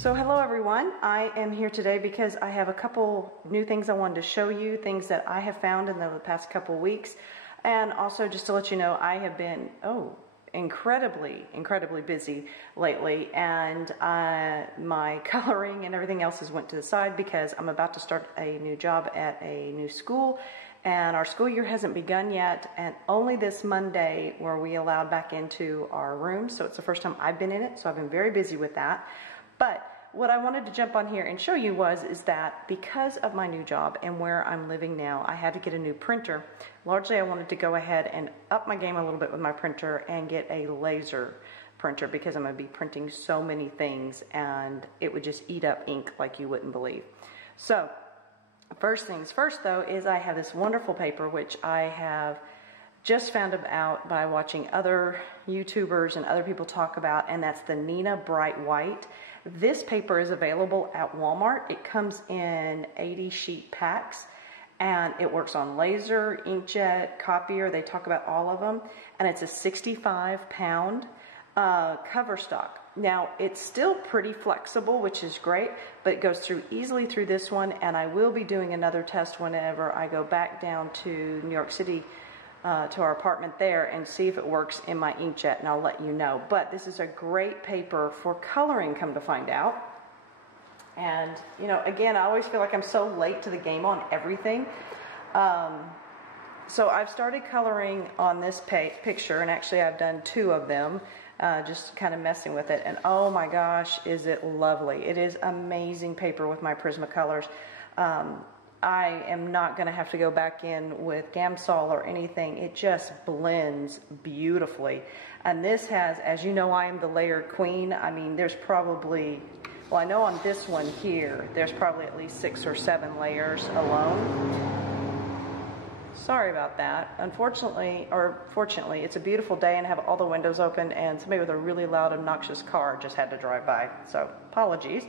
So hello everyone, I am here today because I have a couple new things I wanted to show you, things that I have found in the past couple weeks, and also just to let you know I have been incredibly busy lately, and my coloring and everything else has went to the side because I'm about to start a new job at a new school, and our school year hasn't begun yet, and only this Monday were we allowed back into our room, so it's the first time I've been in it, so I've been very busy with that. But what I wanted to jump on here and show you is that because of my new job and where I'm living now, I had to get a new printer. Largely, I wanted to go ahead and up my game a little bit with my printer and get a laser printer because I'm going to be printing so many things and it would just eat up ink like you wouldn't believe. So, first things first though is I have this wonderful paper which I have just found out by watching other YouTubers and other people talk about, and that's the Neenah Bright White. This paper is available at Walmart. It comes in 80 sheet packs and it works on laser, inkjet, copier. They talk about all of them, and it's a 65-pound cover stock. Now it's still pretty flexible, which is great, but it goes through easily through this one, and I will be doing another test whenever I go back down to New York City to our apartment there and see if it works in my inkjet, and I'll let you know. But this is a great paper for coloring, come to find out. And you know, again, I always feel like I'm so late to the game on everything. So I've started coloring on this picture, and actually I've done 2 of them, just kind of messing with it, and oh my gosh, is it lovely. It is amazing paper with my Prismacolors. I am not going to have to go back in with Gamsol or anything. It just blends beautifully. And this has, as you know, I am the layer queen. I mean, there's probably, well, I know on this one here, there's probably at least 6 or 7 layers alone. Sorry about that. Unfortunately, or fortunately, it's a beautiful day and I have all the windows open, and somebody with a really loud, obnoxious car just had to drive by. So, apologies.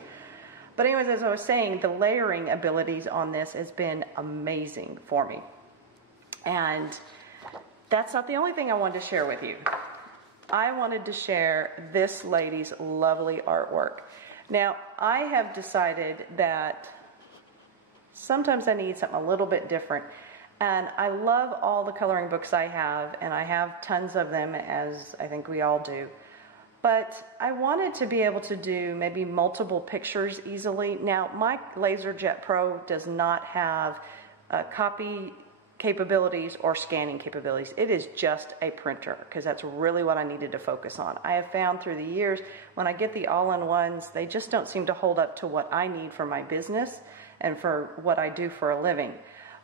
But anyways, as I was saying, the layering abilities on this has been amazing for me. And that's not the only thing I wanted to share with you. I wanted to share this lady's lovely artwork. Now, I have decided that sometimes I need something a little bit different. And I love all the coloring books I have, and I have tons of them, as I think we all do. But I wanted to be able to do maybe multiple pictures easily. Now, my Laserjet Pro does not have copy capabilities or scanning capabilities. It is just a printer, because that's really what I needed to focus on. I have found through the years, when I get the all-in-ones, they just don't seem to hold up to what I need for my business and for what I do for a living.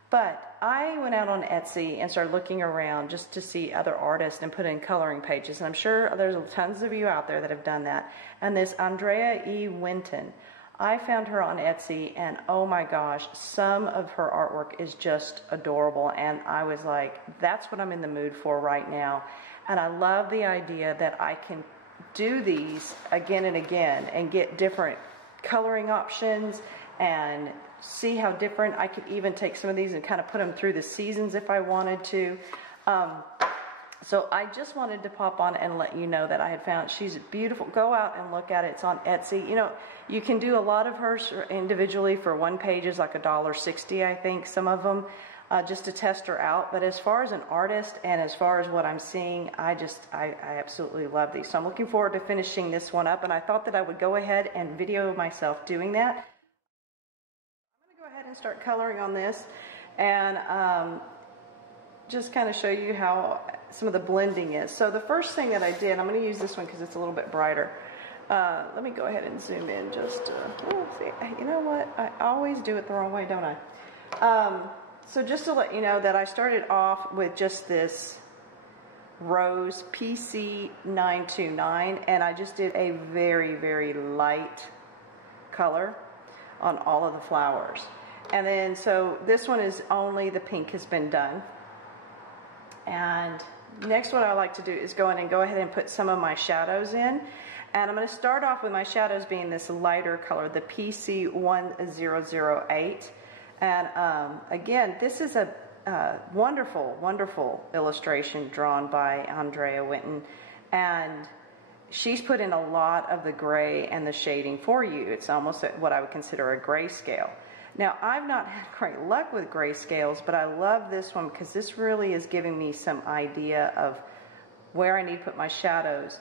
But I went out on Etsy and started looking around just to see other artists and put in coloring pages. And I'm sure there's tons of you out there that have done that. And this Andrea E. Winton, I found her on Etsy, and oh my gosh, some of her artwork is just adorable. And I was like, that's what I'm in the mood for right now. And I love the idea that I can do these again and again and get different coloring options and see how different. I could even take some of these and kind of put them through the seasons if I wanted to. So I just wanted to pop on and let you know that I had found, she's beautiful. Go out and look at it. It's on Etsy. You know, you can do a lot of hers individually for one page is like $1.60, I think, some of them, just to test her out. But as far as an artist and as far as what I'm seeing, I absolutely love these. So I'm looking forward to finishing this one up, and I thought that I would go ahead and video myself doing that. Go ahead and start coloring on this, and just kind of show you how some of the blending is. So the first thing that I did, I'm going to use this one because it's a little bit brighter. Let me go ahead and zoom in just see, you know what, I always do it the wrong way, don't I? So just to let you know that I started off with just this rose PC929, and I just did a very light color on all of the flowers. And then, so this one is only the pink has been done. And next what I like to do is go in and go ahead and put some of my shadows in. And I'm going to start off with my shadows being this lighter color, the PC1008. And again, this is a wonderful illustration drawn by Andrea Winton. And she's put in a lot of the gray and the shading for you. It's almost what I would consider a grayscale. Now, I've not had great luck with grayscales, but I love this one because this really is giving me some idea of where I need to put my shadows.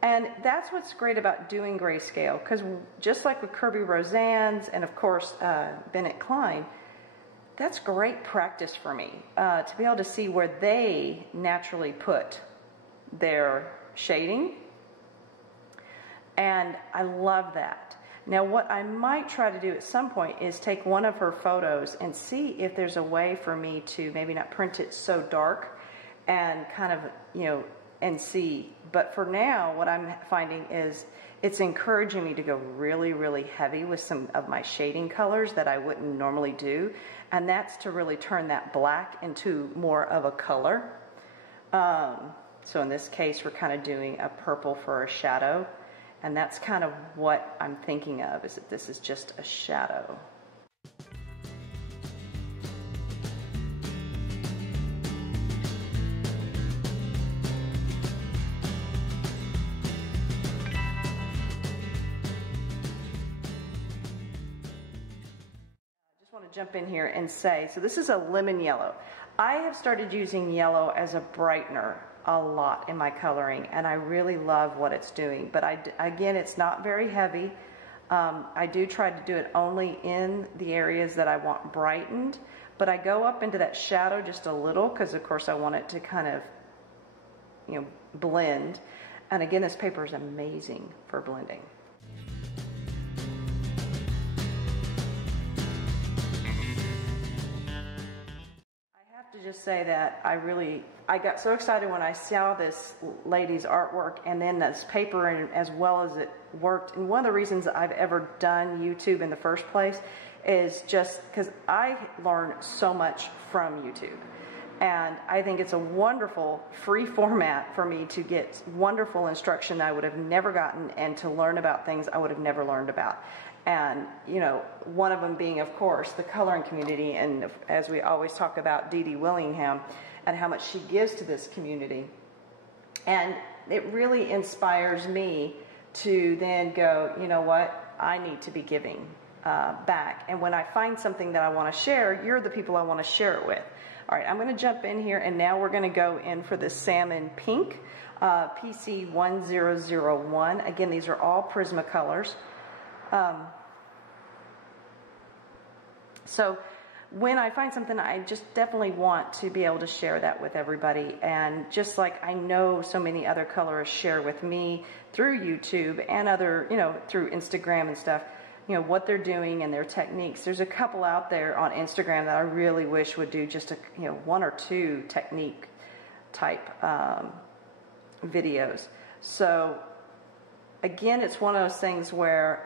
And that's what's great about doing grayscale, because just like with Kirby Roseanne's and of course Bennett Klein, that's great practice for me to be able to see where they naturally put their shading. And I love that. Now what I might try to do at some point is take one of her photos and see if there's a way for me to maybe not print it so dark and kind of, you know, and see. But for now, what I'm finding is it's encouraging me to go really, really heavy with some of my shading colors that I wouldn't normally do. And that's to really turn that black into more of a color. So in this case, we're kind of doing a purple for a shadow. And that's kind of what I'm thinking of, is that this is just a shadow. Jump in here and say, so this is a lemon yellow. I have started using yellow as a brightener a lot in my coloring, and I really love what it's doing. But again, it's not very heavy. I do try to do it only in the areas that I want brightened, but I go up into that shadow just a little because of course I want it to kind of, you know, blend. And again, this paper is amazing for blending. To just say that I got so excited when I saw this lady's artwork and then this paper, and as well as it worked. And one of the reasons I've ever done YouTube in the first place is just because I learn so much from YouTube. And I think it's a wonderful free format for me to get wonderful instruction I would have never gotten, and to learn about things I would have never learned about. And, you know, one of them being, of course, the coloring community, and as we always talk about Dee Dee Willingham and how much she gives to this community. And it really inspires me to then go, you know what, I need to be giving back. And when I find something that I want to share, you're the people I want to share it with. All right, I'm going to jump in here, and now we're going to go in for the salmon pink, PC 1001. Again, these are all Prismacolors. So when I find something, I just definitely want to be able to share that with everybody. And just like I know so many other colorists share with me through YouTube and other, you know, through Instagram and stuff, you know, what they're doing and their techniques. There's a couple out there on Instagram that I really wish would do just a, you know, 1 or 2 technique type videos. So again, it's one of those things where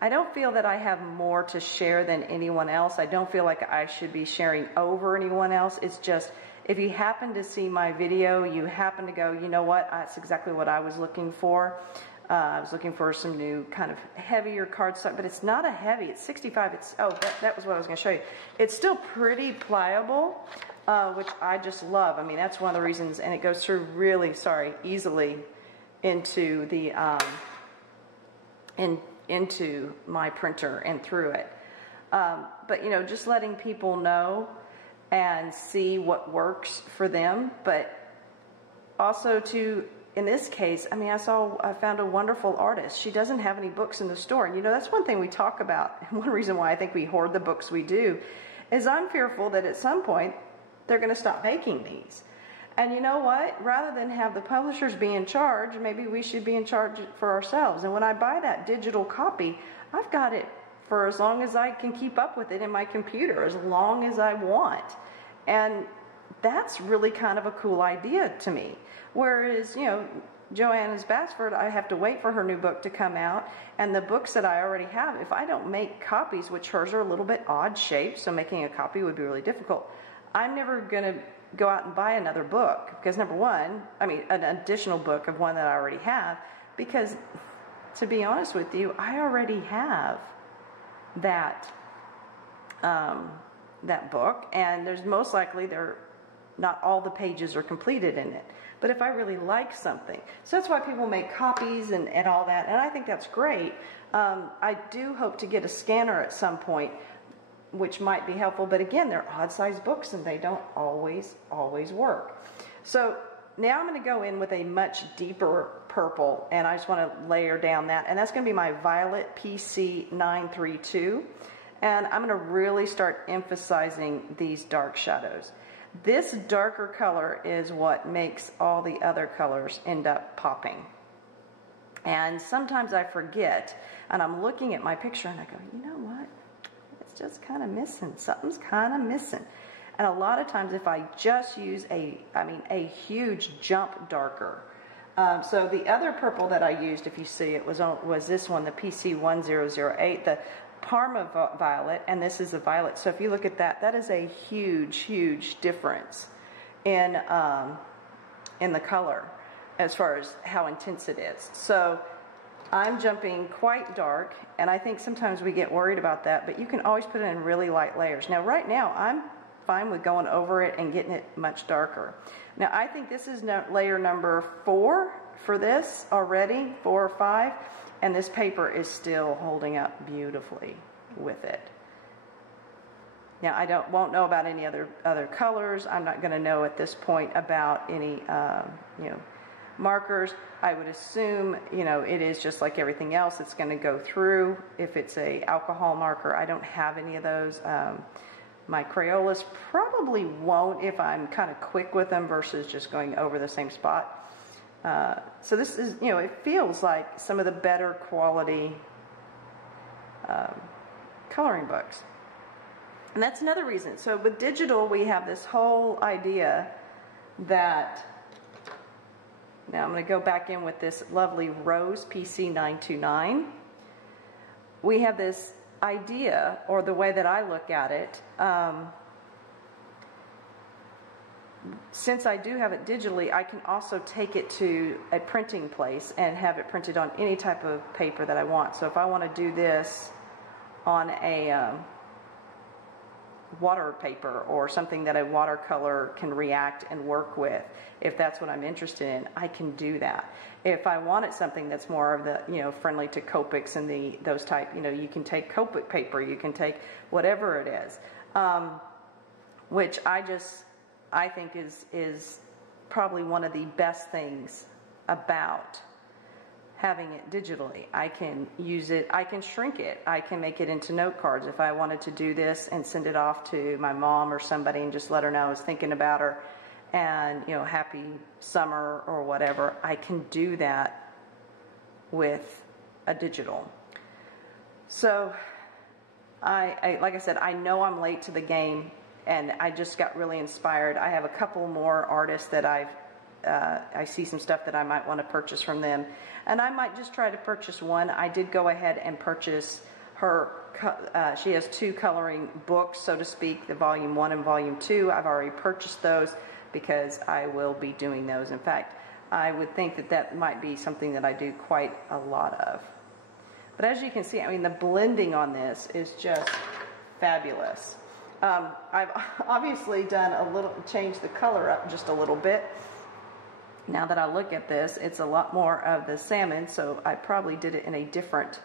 I don't feel that I have more to share than anyone else. I don't feel like I should be sharing over anyone else. It's just, if you happen to see my video, you happen to go, you know what, that's exactly what I was looking for. I was looking for some new kind of heavier cardstock, but it's not a heavy, it's 65. That was what I was going to show you. It's still pretty pliable, which I just love. I mean, that's one of the reasons, and it goes through really, easily into the, into my printer and through it. But, you know, just letting people know and see what works for them, but also to, in this case, I mean, I found a wonderful artist. She doesn't have any books in the store. And, you know, that's one thing we talk about. And one reason why I think we hoard the books we do is I'm fearful that at some point they're going to stop making these. And you know what? Rather than have the publishers be in charge, maybe we should be in charge for ourselves. And when I buy that digital copy, I've got it for as long as I can keep up with it in my computer, as long as I want. And that's really kind of a cool idea to me. Whereas, you know, Joanna's Bassford, I have to wait for her new book to come out. And the books that I already have, if I don't make copies, which hers are a little bit odd shaped, so making a copy would be really difficult, I'm never going to go out and buy another book, because number one, I mean an additional book of one that I already have, because to be honest with you, I already have that that book, and there's most likely not all the pages are completed in it. But if I really like something, so that's why people make copies and all that, and I think that's great. I do hope to get a scanner at some point, which might be helpful, but again, they're odd-sized books and they don't always work. So now I'm going to go in with a much deeper purple, and I just want to layer down that, and that's going to be my Violet PC 932, and I'm going to really start emphasizing these dark shadows. This darker color is what makes all the other colors end up popping. And sometimes I forget, and I'm looking at my picture and I go, you know what? It's just kind of missing. Something's kind of missing. And a lot of times if I just use a huge jump darker. So the other purple that I used, if you see it, was this one, the PC 1008, the Parma Violet, and this is a violet. So if you look at that, that is a huge difference in the color as far as how intense it is. So I'm jumping quite dark, and I think sometimes we get worried about that, but you can always put it in really light layers. Now right now I'm fine with going over it and getting it much darker. Now I think this is layer number 4 for this already, 4 or 5, and this paper is still holding up beautifully with it. Now I won't know about any other colors. I'm not going to know at this point about any markers. I would assume it is just like everything else. It's going to go through. If it's a alcohol marker, I don't have any of those. My Crayolas probably won't if I'm kind of quick with them versus just going over the same spot. So this is, it feels like some of the better quality coloring books. And that's another reason. So with digital, we have this whole idea that, now I'm going to go back in with this lovely Rose PC 929. We have this idea, or the way that I look at it, since I do have it digitally, I can also take it to a printing place and have it printed on any type of paper that I want. So if I want to do this on a water paper or something that a watercolor can react and work with, if that's what I'm interested in, I can do that. If I wanted something that's more of the, friendly to Copics and those type, you can take Copic paper, you can take whatever it is, which I think is probably one of the best things about having it digitally. I can use it, I can shrink it, I can make it into note cards. If I wanted to do this and send it off to my mom or somebody and just let her know I was thinking about her and, happy summer or whatever, I can do that with a digital. So I like I said, I know I'm late to the game, and I just got really inspired. I have a couple more artists that I see some stuff that I might want to purchase from them, and I might just try to purchase one. I did go ahead and purchase her, she has 2 coloring books, so to speak, the volume 1 and volume 2. I've already purchased those because I will be doing those. In fact, I would think that that might be something that I do quite a lot of. But as you can see, the blending on this is just fabulous. I've obviously done changed the color up just a little bit. Now that I look at this, it's a lot more of the salmon, so I probably did it in a different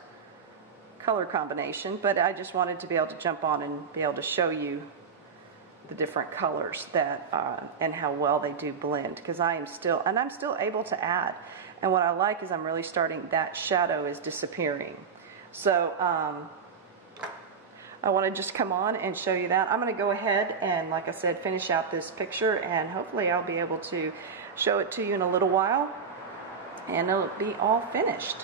color combination, but I just wanted to be able to jump on and be able to show you the different colors that and how well they do blend, because I'm still able to add. And what I like is I'm really starting, that shadow is disappearing. So I want to just come on and show you that. I'm going to go ahead and, like I said, finish out this picture, and hopefully I'll be able to show it to you in a little while, and it'll be all finished.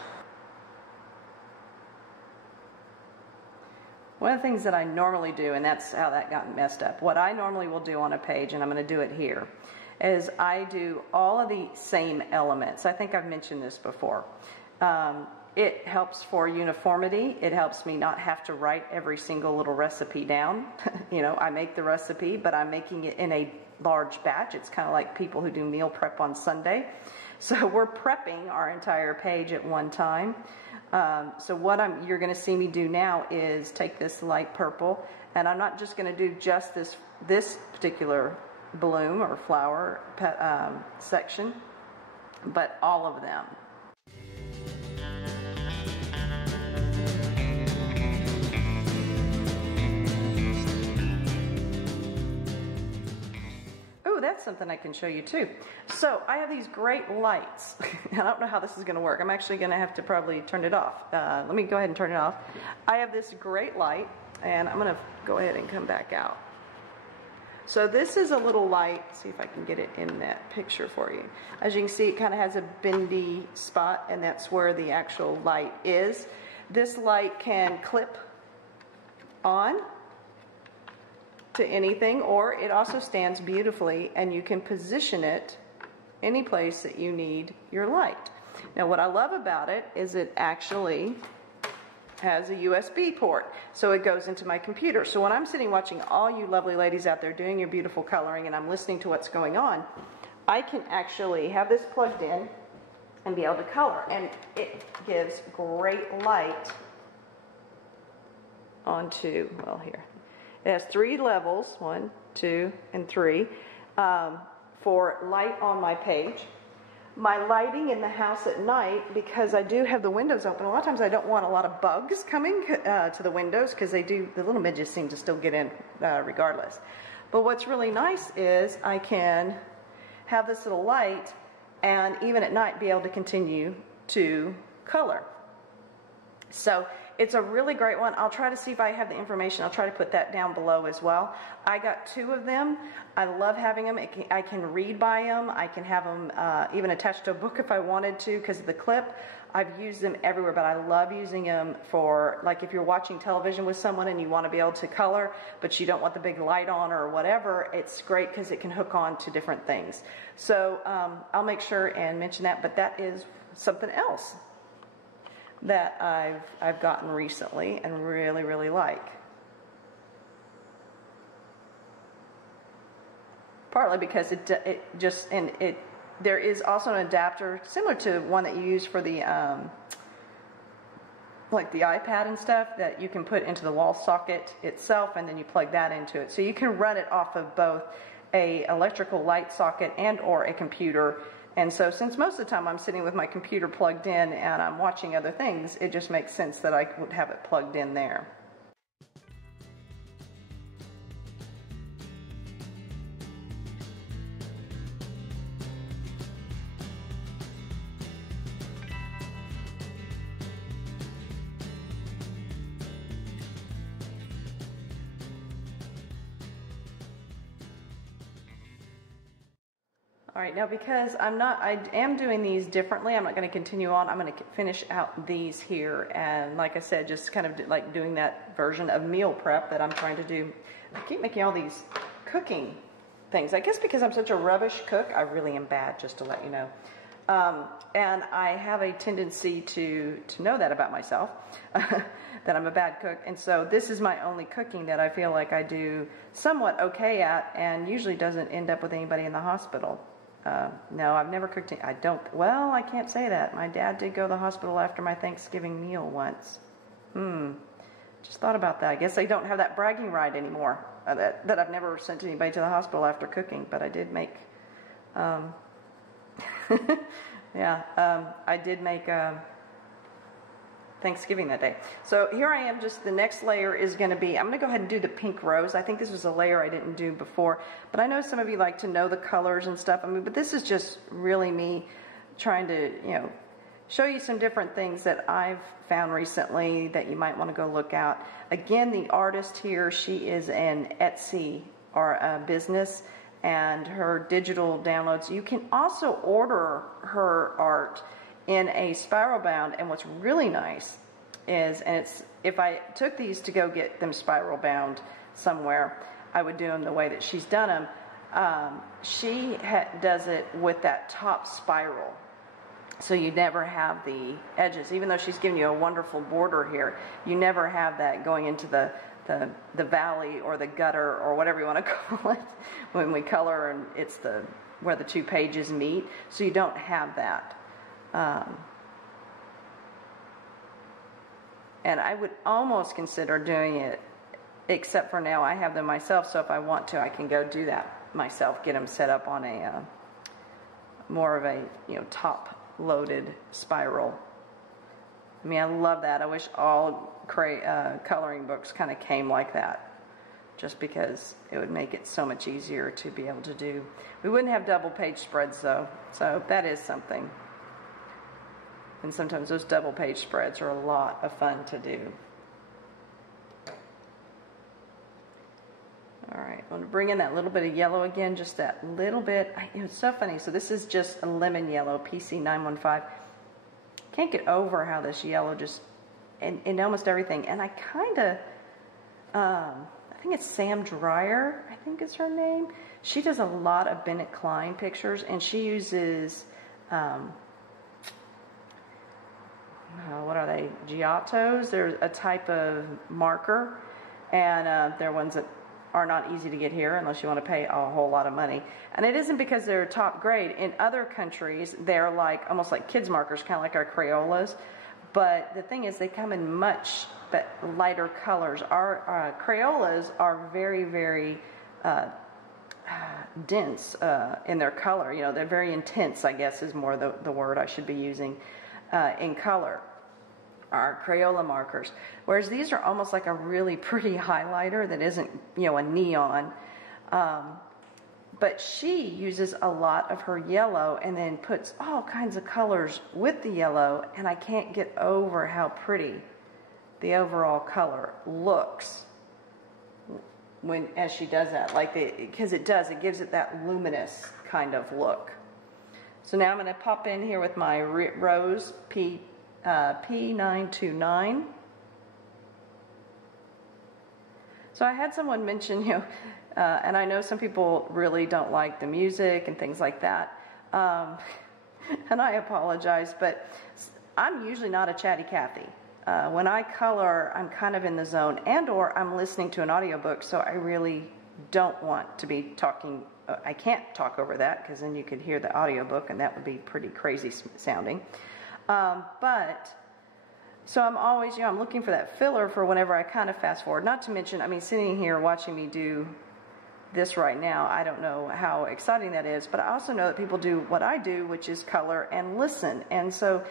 One of the things that I normally do, and that's how that got messed up, what I normally will do on a page, and I'm going to do it here, is I do all of the same elements. I think I've mentioned this before. It helps for uniformity. It helps me not have to write every single little recipe down. I make the recipe, but I'm making it in a large batch. It's kind of like people who do meal prep on Sunday. So we're prepping our entire page at one time. So what you're going to see me do now is take this light purple, and I'm not just going to do just this particular bloom or flower section, but all of them. Oh, that's something I can show you too. So I have these great lights. I don't know how this is going to work. I'm actually going to have to probably turn it off. Let me go ahead and turn it off. I have this great light, and I'm going to go ahead and come back out. So this is a little light. See if I can get it in that picture for you. As you can see, it kind of has a bendy spot, and that's where the actual light is. This light can clip on to anything, or it also stands beautifully, and you can position it any place that you need your light. Now what I love about it is it actually has a USB port, so it goes into my computer. So when I'm sitting watching all you lovely ladies out there doing your beautiful coloring, and I'm listening to what's going on, I can actually have this plugged in and be able to color, and it gives great light onto, well, here. It has 3 levels, 1, 2, and 3, for light on my page. My lighting in the house at night, because I do have the windows open, a lot of times I don't want a lot of bugs coming to the windows, because the little midges seem to still get in regardless. But what's really nice is I can have this little light, and even at night be able to continue to color. So it's a really great one. I'll try to see if I have the information. I'll try to put that down below as well. I got 2 of them. I love having them. I can read by them. I can have them even attached to a book if I wanted to because of the clip. I've used them everywhere, but I love using them for, like, if you're watching television with someone and you want to be able to color, but you don't want the big light on or whatever, it's great because it can hook on to different things. So I'll make sure and mention that, but that is something else that I've gotten recently and really, really like. Partly because there is also an adapter similar to one that you use for the like the iPad and stuff that you can put into the wall socket itself, and then you plug that into it. So you can run it off of both a electrical light socket and or a computer. And so since most of the time I'm sitting with my computer plugged in and I'm watching other things, it just makes sense that I would have it plugged in there. All right, now because I am doing these differently, I'm not going to continue on. I'm going to finish out these here, and like I said, just kind of like doing that version of meal prep that I'm trying to do. I keep making all these cooking things. I guess because I'm such a rubbish cook, I really am bad, just to let you know. And I have a tendency to know that about myself, that I'm a bad cook. And so this is my only cooking that I feel like I do somewhat okay at, and usually doesn't end up with anybody in the hospital. No, I've never cooked. Well, I can't say that. My dad did go to the hospital after my Thanksgiving meal once. Just thought about that. I guess they don't have that bragging right anymore. That I've never sent anybody to the hospital after cooking, but I did make, I did make Thanksgiving that day. So here I am, just the next layer is going to be, I'm going to go ahead and do the pink rose. I think this was a layer I didn't do before, but I know some of you like to know the colors and stuff. I mean, but this is just really me trying to, show you some different things that I've found recently that you might want to go look out. Again, the artist here, she is an Etsy or business, and her digital downloads. You can also order her art in a spiral bound, and what's really nice is, if I took these to go get them spiral bound somewhere, I would do them the way that she's done them. She does it with that top spiral, so you never have the edges. Even though she's giving you a wonderful border here, you never have that going into the valley or the gutter or whatever you want to call it when we color, and it's where the 2 pages meet, so you don't have that. And I would almost consider doing it, except for now I have them myself, so if I want to, I can go do that. myself get them set up on a more of a, you know, top loaded spiral. I mean, I love that. I wish all coloring books kind of came like that, just because it would make it so much easier to be able to do. We wouldn't have double page spreads though, so that is something. And sometimes those double page spreads are a lot of fun to do. All right, I'm gonna bring in that little bit of yellow again, just that little bit. It's so funny. So this is just a lemon yellow, PC915. Can't get over how this yellow just, in almost everything. And I kind of, I think it's Sam Dreyer, I think is her name. She does a lot of Bennett Klein pictures, and she uses, what are they, Giottos? They're a type of marker, and they're ones that are not easy to get here unless you want to pay a whole lot of money. And it isn't because they're top grade. In other countries, they're like almost like kids markers, kind of like our Crayolas. But the thing is, they come in much lighter colors. Our Crayolas are very, very dense in their color. You know, they're very intense, I guess is more the word I should be using, in color. Our Crayola markers, whereas these are almost like a really pretty highlighter that isn't, you know, a neon. But she uses a lot of her yellow and then puts all kinds of colors with the yellow, and I can't get over how pretty the overall color looks as she does that. Because it gives it that luminous kind of look. So now I'm going to pop in here with my Rose P929. So I had someone mention, you know, and I know some people really don't like the music and things like that, and I apologize, but I'm usually not a chatty Cathy. When I color, I'm kind of in the zone, and or I'm listening to an audiobook, so I really don't want to be talking. I can't talk over that, because then you could hear the audiobook, and that would be pretty crazy sounding. So I'm always, you know, I'm looking for that filler for whenever I kind of fast forward. Not to mention, I mean, sitting here watching me do this right now, I don't know how exciting that is, but I also know that people do what I do, which is color and listen. And so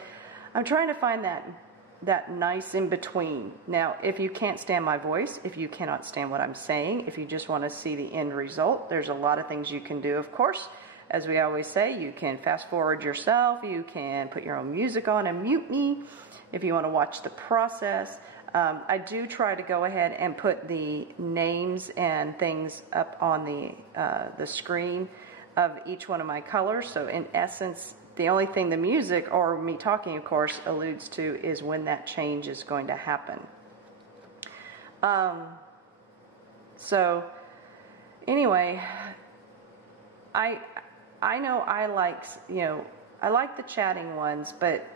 I'm trying to find that nice in between. Now, if you can't stand my voice, if you cannot stand what I'm saying, if you just want to see the end result, there's a lot of things you can do, of course. As we always say, you can fast forward yourself, you can put your own music on and mute me if you want to watch the process. I do try to go ahead and put the names and things up on the screen of each one of my colors. So in essence, the only thing the music, or me talking of course, alludes to is when that change is going to happen. So anyway, I know I like, you know, I like the chatting ones, but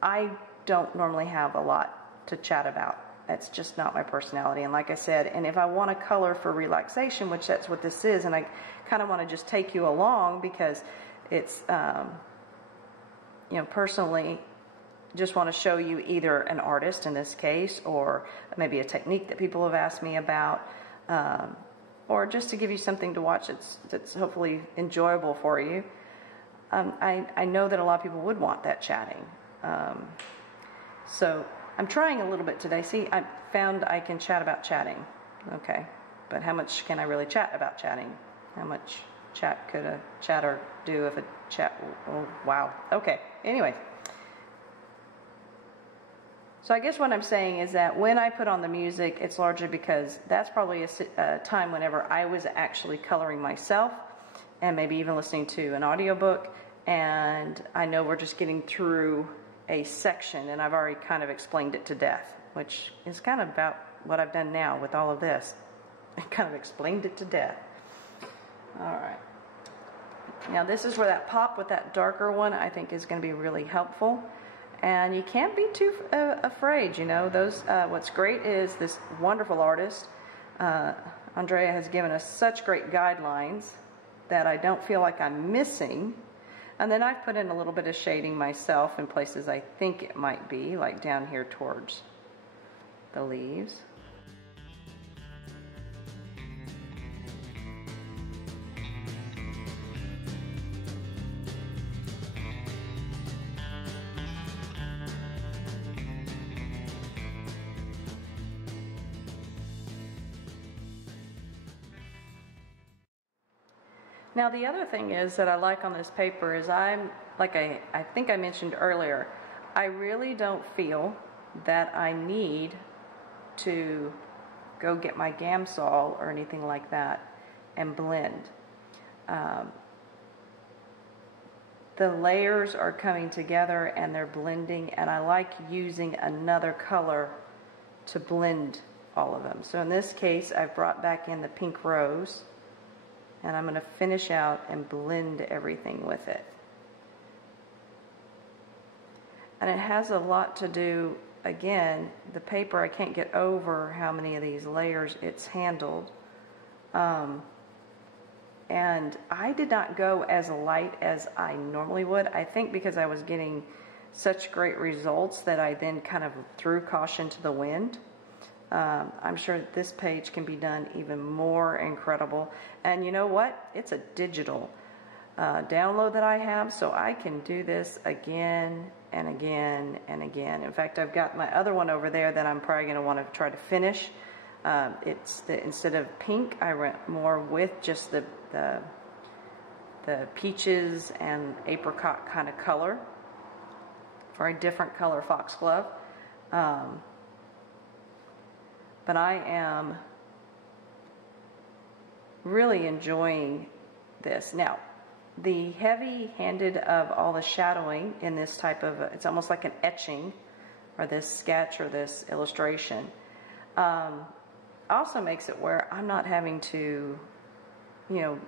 I don't normally have a lot to chat about. That's just not my personality. And like I said, and if I want to color for relaxation, which that's what this is, and I kind of want to just take you along because it's, you know, personally just want to show you either an artist in this case, or maybe a technique that people have asked me about, or just to give you something to watch that's hopefully enjoyable for you. I know that a lot of people would want that chatting. So I'm trying a little bit today. See, I found I can chat about chatting. Okay, but how much can I really chat about chatting? How much chat could a chatter do if a chat, oh wow. Okay, anyway. So I guess what I'm saying is that when I put on the music, it's largely because that's probably a time whenever I was actually coloring myself, and maybe even listening to an audiobook, and I know we're just getting through a section, and I've already kind of explained it to death, which is kind of about what I've done now with all of this. I kind of explained it to death. All right. Now this is where that pop with that darker one I think is going to be really helpful. And you can't be too afraid, you know. What's great is this wonderful artist, Andrea, has given us such great guidelines that I don't feel like I'm missing. And then I've put in a little bit of shading myself in places I think it might be, like down here towards the leaves. Now the other thing is that I like on this paper is I think I mentioned earlier, I really don't feel that I need to go get my Gamsol or anything like that and blend. The layers are coming together and they're blending, and I like using another color to blend all of them. So in this case, I've brought back in the pink rose, and I'm going to finish out and blend everything with it. And it has a lot to do, again, the paper, I can't get over how many of these layers it's handled. And I did not go as light as I normally would. I think because I was getting such great results that I then kind of threw caution to the wind. I'm sure that this page can be done even more incredible. And you know what? It's a digital download that I have, so I can do this again and again and again. In fact, I've got my other one over there that I'm probably going to want to try to finish. Instead of pink, I went more with just the peaches and apricot kind of color for a different color foxglove. But I am really enjoying this. Now, the heavy-handed of all the shadowing in this type of, it's almost like an etching, or this sketch or this illustration, also makes it where I'm not having to, you know,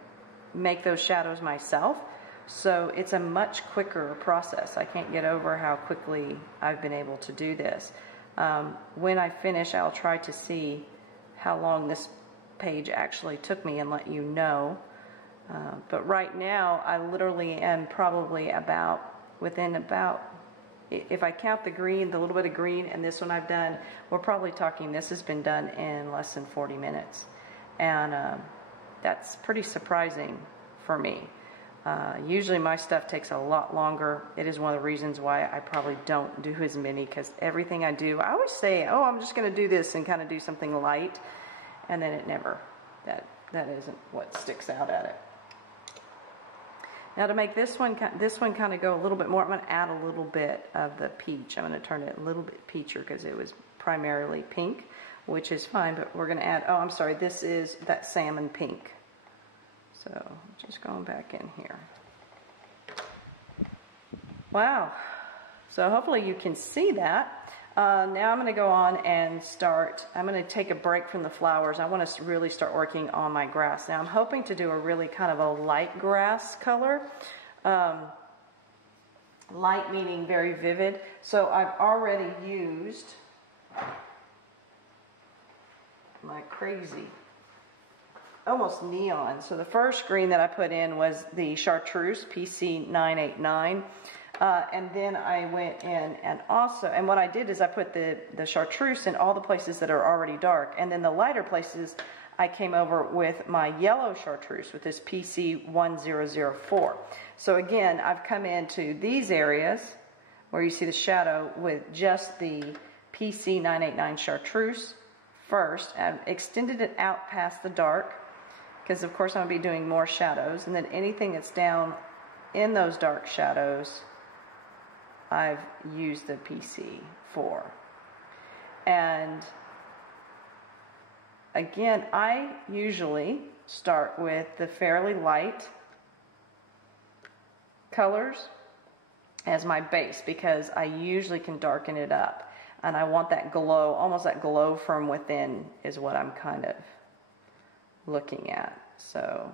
make those shadows myself. So it's a much quicker process. I can't get over how quickly I've been able to do this. When I finish, I'll try to see how long this page actually took me and let you know. But right now, I literally am probably within about, if I count the green, the little bit of green, and this one I've done, we're probably talking, this has been done in less than 40 minutes. And that's pretty surprising for me. Usually my stuff takes a lot longer. It is one of the reasons why I probably don't do as many, because everything I do, I always say, oh, I'm just going to do this and kind of do something light, and then it never, that isn't what sticks out at it. Now to make this one kind of go a little bit more, I'm going to add a little bit of the peach. I'm going to turn it a little bit peachier because it was primarily pink, which is fine, but we're going to add, oh, I'm sorry, this is that salmon pink. So just going back in here. Wow. So hopefully you can see that. Now I'm going to go on and start, I'm going to take a break from the flowers. I want to really start working on my grass. Now I'm hoping to do a really kind of a light grass color. Light meaning very vivid. So I've already used my crazy, almost neon. So the first green that I put in was the Chartreuse PC989. And then I went in and what I did is I put the Chartreuse in all the places that are already dark. And then the lighter places, I came over with my yellow Chartreuse with this PC1004. So again, I've come into these areas where you see the shadow with just the PC989 Chartreuse first. I've extended it out past the dark, because of course I'm going to be doing more shadows. And then anything that's down in those dark shadows, I've used the PC for. And again, I usually start with the fairly light colors as my base, because I usually can darken it up. And I want that glow, almost that glow from within is what I'm kind of looking at. So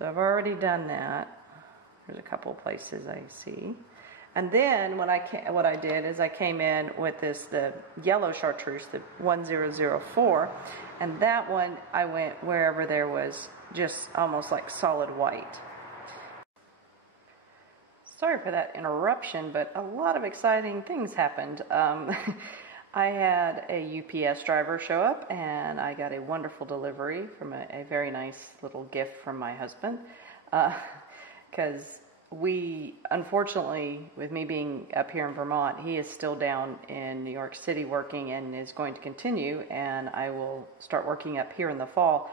I've already done that. There's a couple places I see. And then what I did is I came in with the yellow Chartreuse, the 1004, and that one I went wherever there was just almost like solid white. Sorry for that interruption, but a lot of exciting things happened. I had a UPS driver show up, and I got a wonderful delivery from a very nice little gift from my husband. Because we, unfortunately, with me being up here in Vermont, he is still down in New York City working and is going to continue, and I will start working up here in the fall.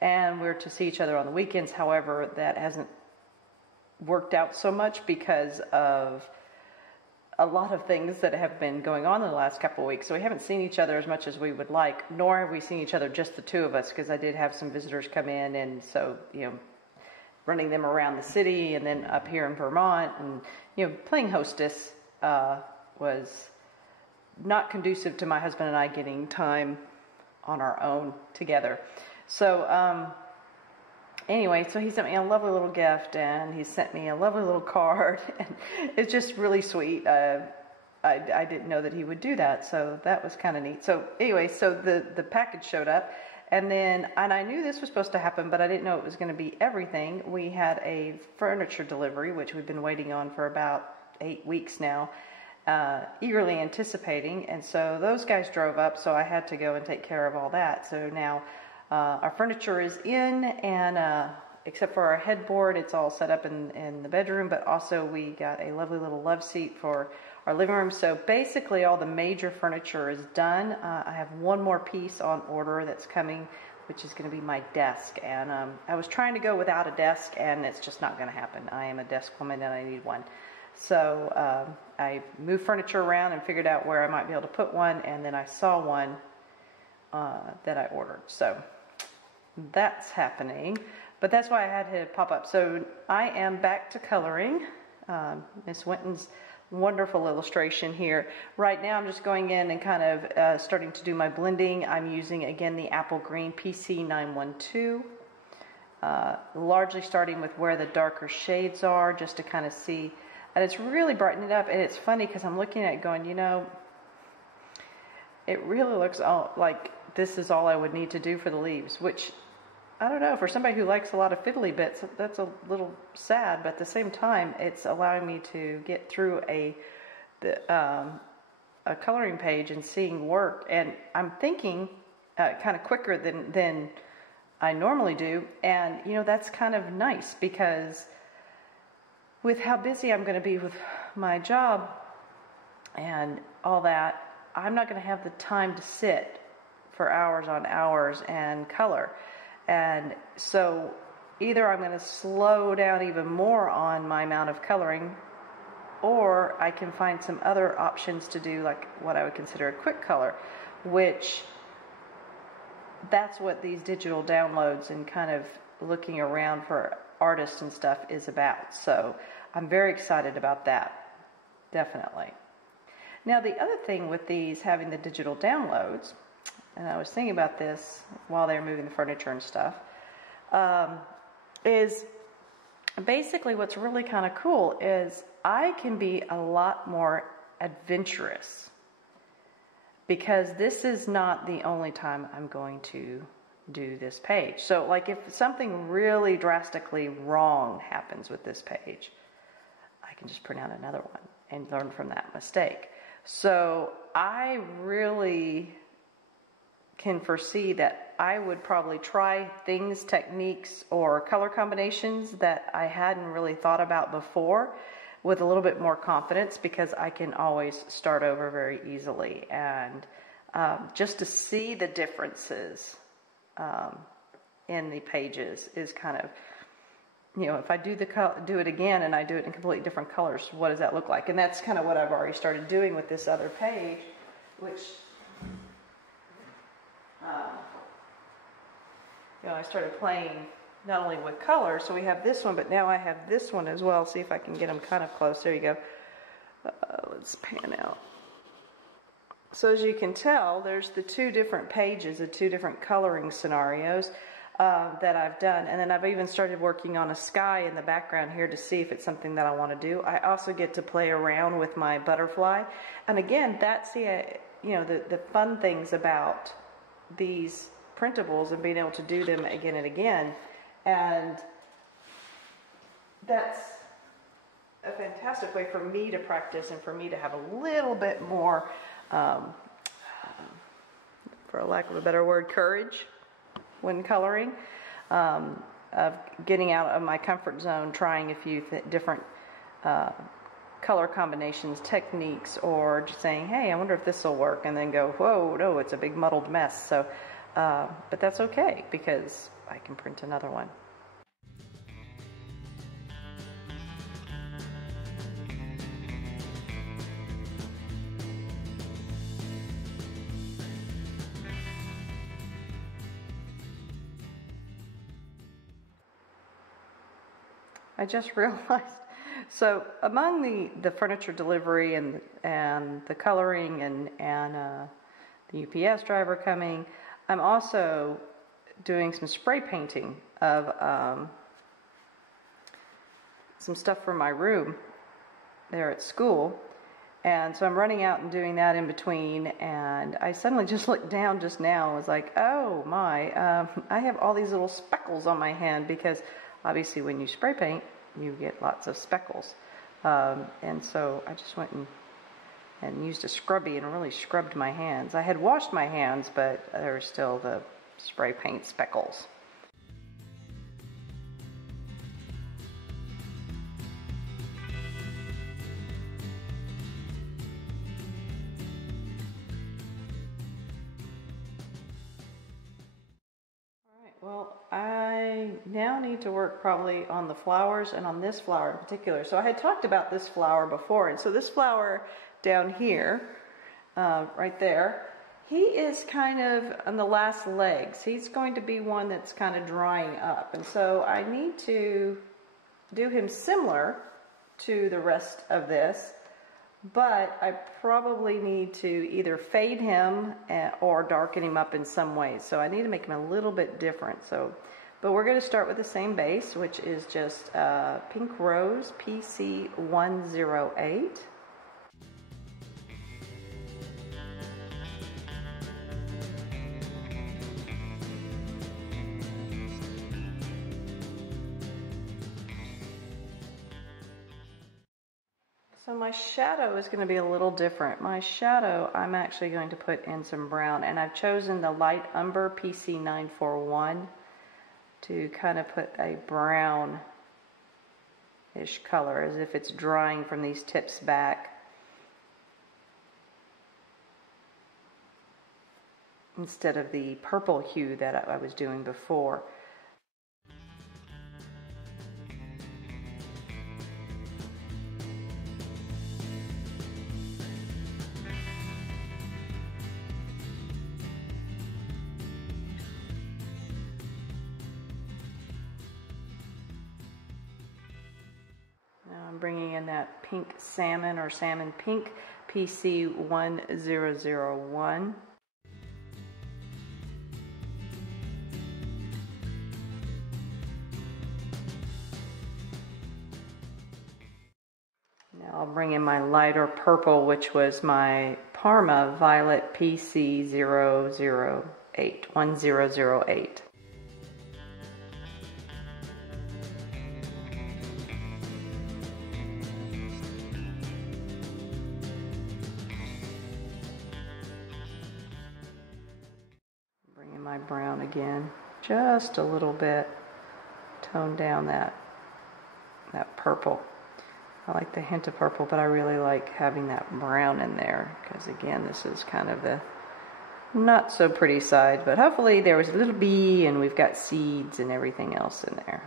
and we're to see each other on the weekends. However, that hasn't worked out so much because of a lot of things that have been going on in the last couple of weeks. So we haven't seen each other as much as we would like, nor have we seen each other just the two of us, because I did have some visitors come in, and so, you know, running them around the city and then up here in Vermont, and, you know, playing hostess was not conducive to my husband and I getting time on our own together. So anyway, so he sent me a lovely little gift, and he sent me a lovely little card, and it's just really sweet. I didn't know that he would do that, so that was kind of neat. So anyway, so the package showed up, and I knew this was supposed to happen, but I didn't know it was going to be everything. We had a furniture delivery, which we've been waiting on for about 8 weeks now, eagerly anticipating, and so those guys drove up, so I had to go and take care of all that. So now our furniture is in, and except for our headboard, it's all set up in the bedroom, but also we got a lovely little love seat for our living room. So basically all the major furniture is done. I have one more piece on order that's coming, which is going to be my desk, and I was trying to go without a desk, and it's just not going to happen. I am a desk woman and I need one. So I moved furniture around and figured out where I might be able to put one, and then I saw one that I ordered. So that's happening, but that's why I had to pop up. So I am back to coloring. Miss Winton's wonderful illustration here. Right now I'm just going in and kind of starting to do my blending. I'm using, again, the apple green PC 912. Largely starting with where the darker shades are, just to kind of see. And it's really brightened it up, and it's funny because I'm looking at it going, you know, it really looks like this is all I would need to do for the leaves, which, I don't know, for somebody who likes a lot of fiddly bits, that's a little sad, but at the same time, it's allowing me to get through a coloring page and seeing work, and I'm thinking kind of quicker than I normally do, and, you know, that's kind of nice, because with how busy I'm going to be with my job and all that, I'm not going to have the time to sit for hours on hours and color. And so either I'm going to slow down even more on my amount of coloring, or I can find some other options to do, like what I would consider a quick color, which that's what these digital downloads and kind of looking around for artists and stuff is about. So I'm very excited about that, definitely. Now the other thing with these having the digital downloads, and I was thinking about this while they were moving the furniture and stuff, is basically what's really kind of cool is I can be a lot more adventurous, because this is not the only time I'm going to do this page. So like if something really drastically wrong happens with this page, I can just print out another one and learn from that mistake. So I really can foresee that I would probably try things, techniques, or color combinations that I hadn't really thought about before with a little bit more confidence, because I can always start over very easily. And just to see the differences in the pages is kind of, you know, if I do it again and I do it in completely different colors, what does that look like? And that's kind of what I've already started doing with this other page, which, you know, I started playing not only with color, so we have this one, but now I have this one as well. See if I can get them kind of close. There you go. Let's pan out. So as you can tell, there's the two different pages, the two different coloring scenarios that I've done. And then I've even started working on a sky in the background here to see if it's something that I want to do. I also get to play around with my butterfly. And again, that's the, you know, the fun things about these printables and being able to do them again and again. And that's a fantastic way for me to practice and for me to have a little bit more, for lack of a better word, courage when coloring, of getting out of my comfort zone, trying a few different color combinations, techniques, or just saying, hey, I wonder if this will work, and then go, whoa, no, it's a big muddled mess. So, but that's okay, because I can print another one. I just realized, so among the furniture delivery and the coloring and the UPS driver coming, I'm also doing some spray painting of some stuff for my room there at school. And so I'm running out and doing that in between, and I suddenly just looked down just now and was like, oh my, I have all these little speckles on my hand, because obviously when you spray paint, you get lots of speckles. And so I just went and used a scrubby and really scrubbed my hands. I had washed my hands, but there were still the spray paint speckles. Well, I now need to work probably on the flowers and on this flower in particular. So I had talked about this flower before, and so this flower down here, right there, he is kind of on the last legs. He's going to be one that's kind of drying up, and so I need to do him similar to the rest of this, but I probably need to either fade him or darken him up in some ways. So I need to make him a little bit different. So, but we're going to start with the same base, which is just Pink Rose PC 108. So my shadow is going to be a little different. My shadow, I'm actually going to put in some brown, and I've chosen the Light Umber PC 941 to kind of put a brownish color, as if it's drying from these tips back, instead of the purple hue that I was doing before. Bringing in that pink salmon or salmon pink PC 1001. Now I'll bring in my lighter purple, which was my Parma Violet PC 1008. My brown again, just a little bit, tone down that purple. I like the hint of purple, but I really like having that brown in there, because again, this is kind of the not so pretty side, but hopefully there was a little bee and we've got seeds and everything else in there.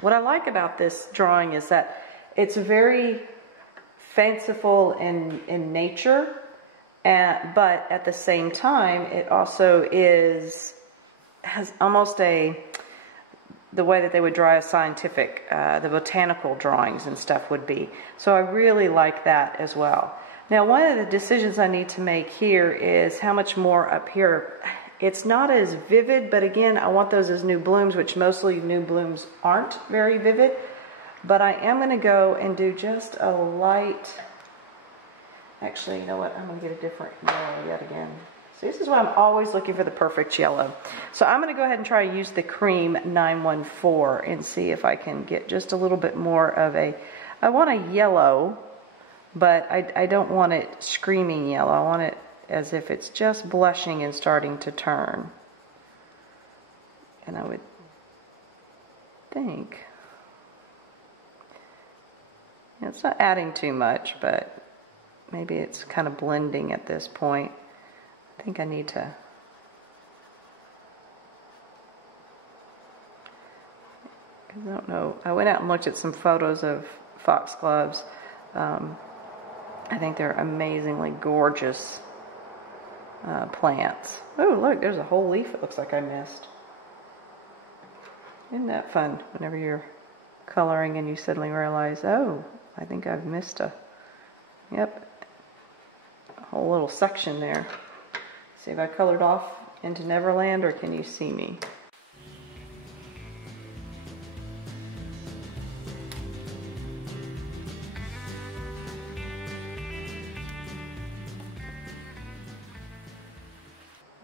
What I like about this drawing is that it's very fanciful in nature, but at the same time, it also has almost the way that they would draw a scientific, the botanical drawings and stuff would be. So I really like that as well. Now, one of the decisions I need to make here is how much more up here. It's not as vivid, but again, I want those as new blooms, which mostly new blooms aren't very vivid. But I am going to go and do just a light. Actually, you know what? I'm going to get a different yellow yet again. See, this is why I'm always looking for the perfect yellow. So I'm going to go ahead and try to use the Cream 914 and see if I can get just a little bit more of a... I want a yellow, but I don't want it screaming yellow. I want it as if it's just blushing and starting to turn. And I would think... It's not adding too much, but... maybe it's kind of blending at this point. I think I need to because I don't know. I went out and looked at some photos of foxgloves. I think they're amazingly gorgeous plants. Oh, look, there's a whole leaf it looks like I missed. Isn't that fun whenever you're coloring and you suddenly realize, oh, I think I've missed a whole little section there. See if I colored off into Neverland, or can you see me?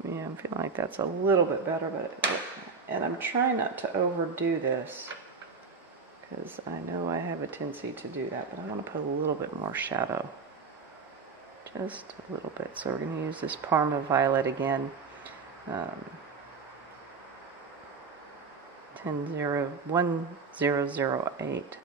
Yeah, I'm feeling like that's a little bit better, and I'm trying not to overdo this because I know I have a tendency to do that, but I want to put a little bit more shadow, just a little bit. So we're going to use this Parma Violet again, 1008.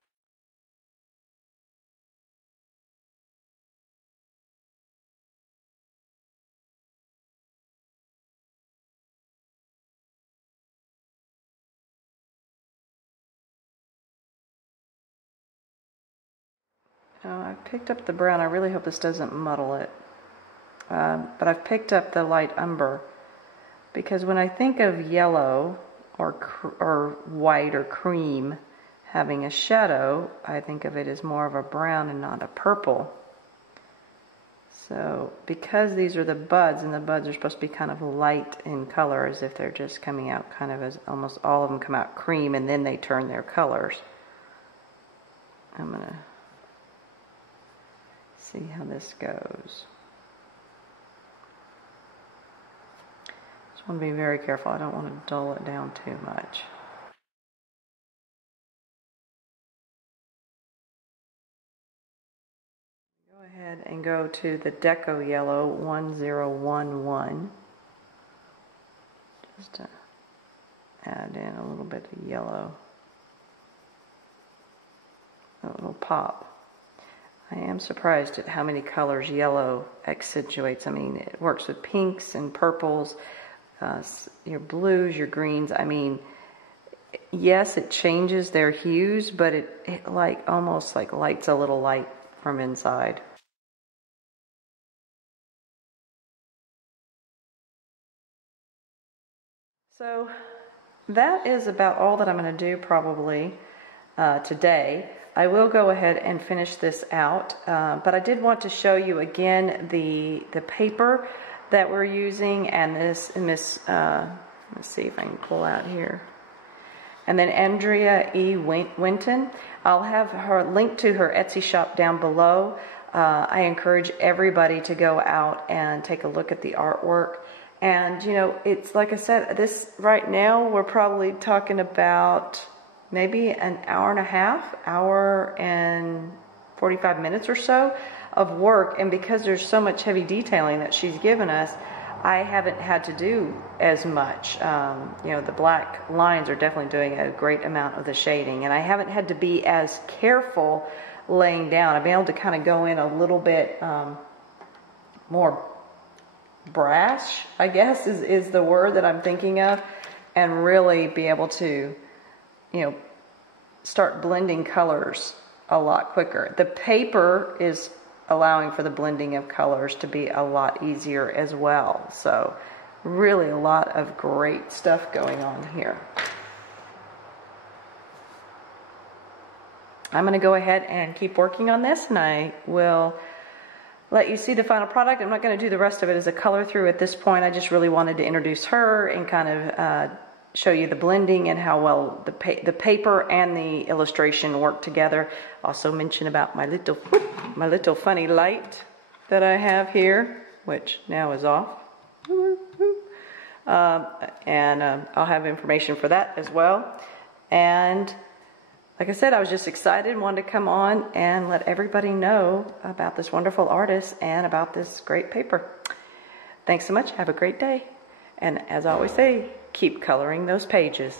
I picked up the brown. I really hope this doesn't muddle it. But I've picked up the light umber because when I think of yellow or white or cream having a shadow, I think of it as more of a brown and not a purple. So because these are the buds, and the buds are supposed to be kind of light in color, as if they're just coming out kind of as almost all of them come out cream and then they turn their colors. I'm going to see how this goes. Just want to be very careful. I don't want to dull it down too much. Go ahead and go to the Deco Yellow 1011. Just to add in a little bit of yellow. A little pop. I am surprised at how many colors yellow accentuates. I mean, it works with pinks and purples, your blues, your greens. I mean, yes, it changes their hues, but it like almost like lights a little light from inside. So that is about all that I'm going to do probably today. I will go ahead and finish this out, but I did want to show you again the paper that we're using, and this let's see if I can pull out here. And then Andrea E. Winton. I'll have her link to her Etsy shop down below. I encourage everybody to go out and take a look at the artwork. And you know, it's like I said, this right now we're probably talking about maybe an hour and a half, hour and 45 minutes or so of work. And because there's so much heavy detailing that she's given us, I haven't had to do as much. You know, the black lines are definitely doing a great amount of the shading, and I haven't had to be as careful laying down. I've been able to kind of go in a little bit more brash, I guess is the word that I'm thinking of, and really be able to, you know, start blending colors a lot quicker. The paper is allowing for the blending of colors to be a lot easier as well. So really a lot of great stuff going on here. I'm going to go ahead and keep working on this, and I will let you see the final product. I'm not going to do the rest of it as a color through at this point. I just really wanted to introduce her and kind of show you the blending and how well the paper and the illustration work together. Also mention about my little funny light that I have here, which now is off. And I'll have information for that as well. And like I said, I was just excited and wanted to come on and let everybody know about this wonderful artist and about this great paper. Thanks so much. Have a great day. And as I always say, keep coloring those pages.